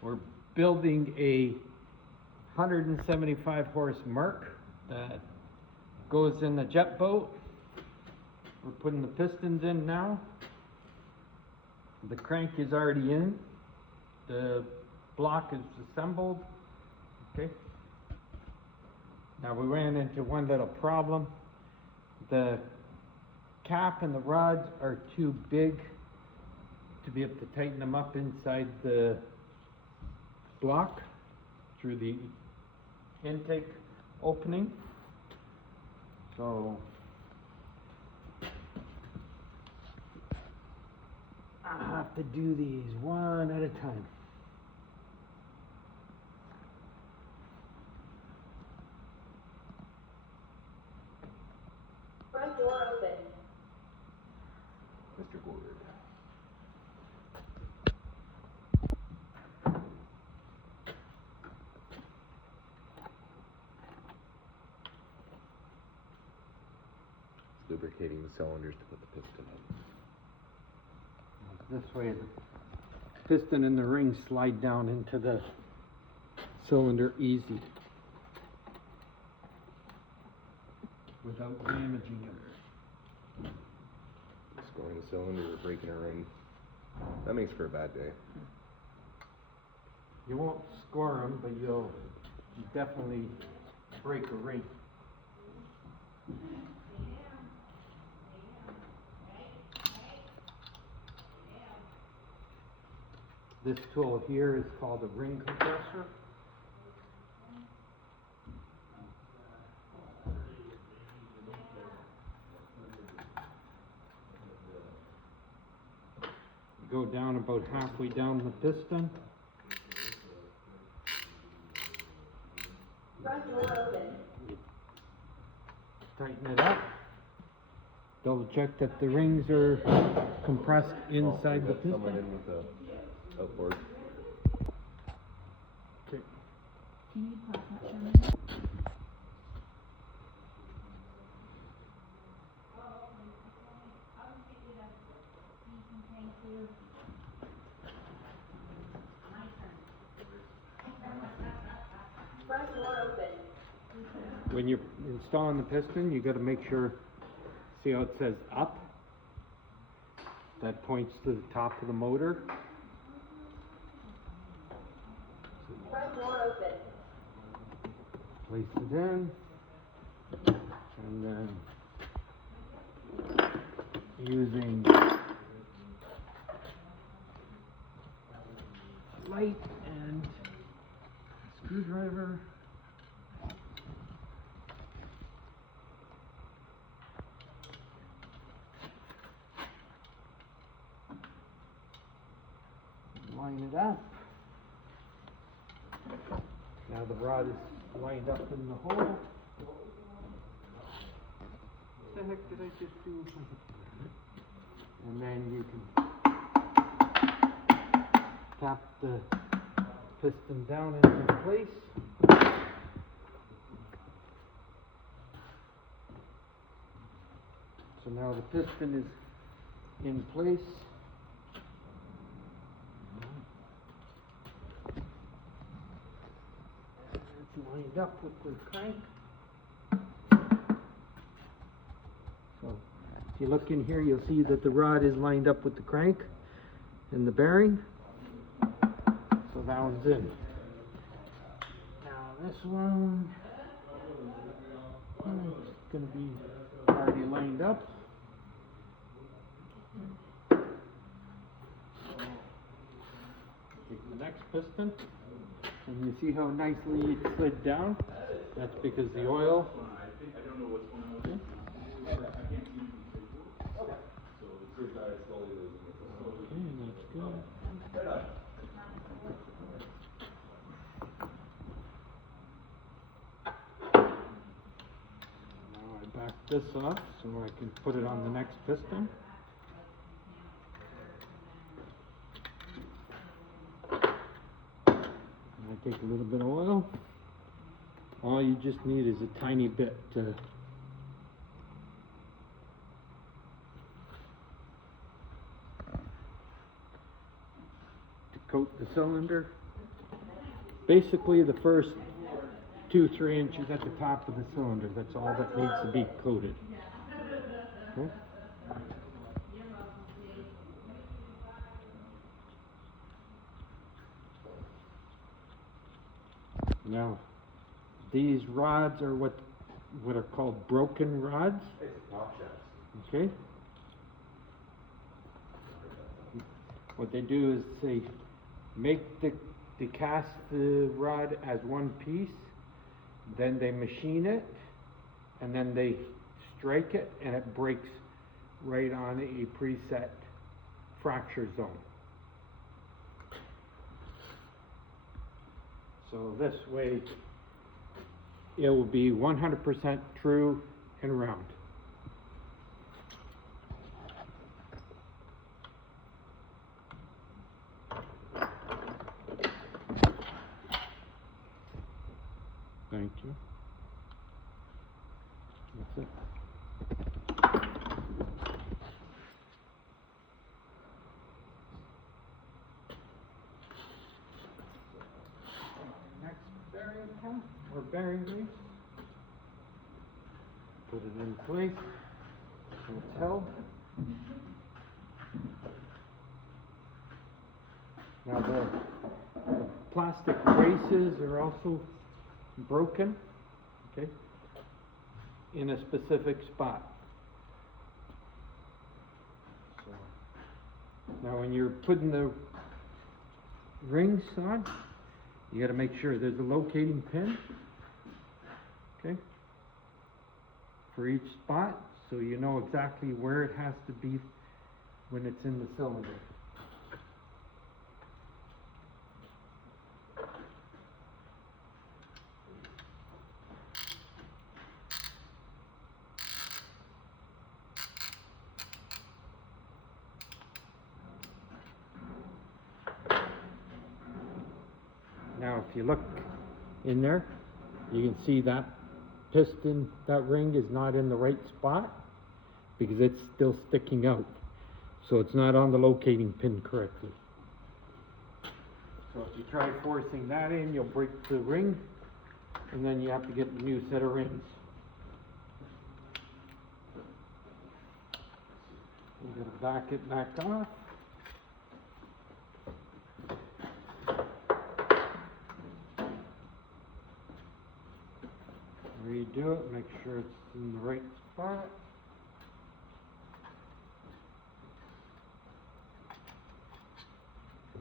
We're building a 175 horse Merc that goes in the Jetboat. We're putting the pistons in now. The crank is already in. The block is assembled. Okay. Now we ran into one little problem. The cap and the rods are too big to be able to tighten them up inside the block through the intake opening. So I have to do these one at a time. Front door open. Mr. Gord. Lubricating the cylinders to put the piston in. This way the piston and the ring slide down into the cylinder easy without damaging it. Scoring the cylinder or breaking a ring. That makes for a bad day. You won't score them, but you'll definitely break a ring. This tool here is called a ring compressor. You go down about halfway down the piston. Front door open. Tighten it up. Double check that the rings are compressed inside the piston. Someone in with the outboard. Okay. Do you need pop that, Shannon? Front door open. When you're installing the piston, you got to make sure, see how it says up? That points to the top of the motor. Front door open. Place it in, and then using light and screwdriver. Line it up. Now the rod is lined up in the hole. What the heck did I just do? And then you can tap the piston down into place. So now the piston is in place. Lined up with the crank. So if you look in here, you'll see that the rod is lined up with the crank and the bearing. So that one's in. Now this one is going to be already lined up. Take the next piston. And you see how nicely it slid down? That's because the oil. Okay. Okay, that's good. Now I back this up so I can put it on the next piston. I take a little bit of oil. All you just need is a tiny bit to coat the cylinder. basically the first 2-3 inches at the top of the cylinder. That's all that needs to be coated. Okay? Now, these rods are what are called broken rods. Okay? What they do is they make they cast the rod as one piece, then they machine it, and then they strike it, and it breaks right on a preset fracture zone. So this way, it will be 100% true and round. Thank you. That's it. Next bearing pump or bearing grease. Put it in place so it's held. Now the plastic braces are also broken, okay, in a specific spot. So, now when you're putting the rings on, you got to make sure there's a locating pin, okay, for each spot, so you know exactly where it has to be when it's in the cylinder. Now, if you look in there, you can see that piston, that ring is not in the right spot because it's still sticking out. So it's not on the locating pin correctly. So if you try forcing that in, you'll break the ring, and then you have to get a new set of rings. You gotta back it back off. Redo it, make sure it's in the right spot.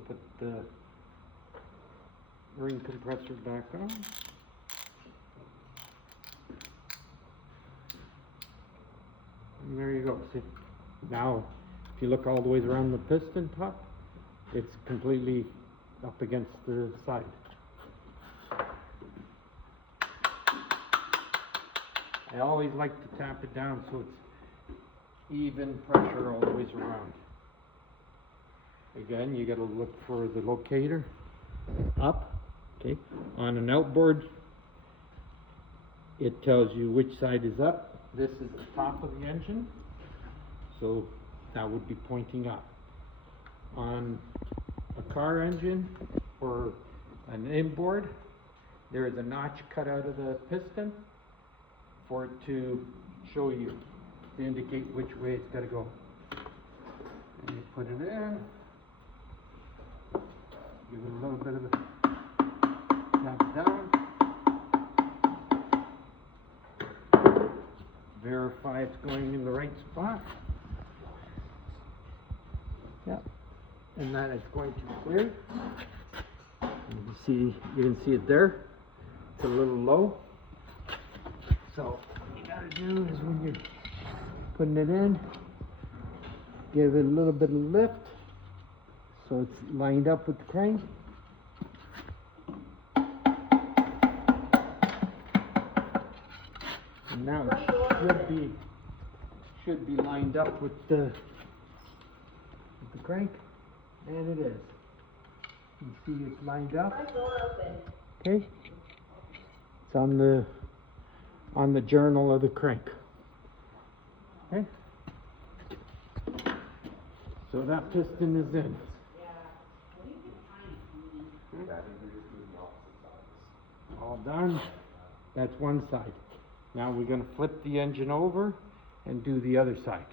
Put the ring compressor back on. And there you go. See, now if you look all the way around the piston top, it's completely up against the side. I always like to tap it down so it's even pressure all the way around. Again, you got to look for the locator up, okay? On an outboard, it tells you which side is up. This is the top of the engine, so that would be pointing up. On a car engine or an inboard, there is a notch cut out of the piston for it to show you, to indicate which way it's got to go. And you put it in, give it a little bit of a tap down, verify it's going in the right spot. Yep, and then it's going to clear. You can see it there. It's a little low. So what you gotta do is when you're putting it in, give it a little bit of lift so it's lined up with the crank. And now it should be lined up with the crank, and it is. You see it's lined up. Front door open. Okay, it's on the journal of the crank. Okay, so that piston is in. All done. That's one side. Now we're gonna flip the engine over and do the other side.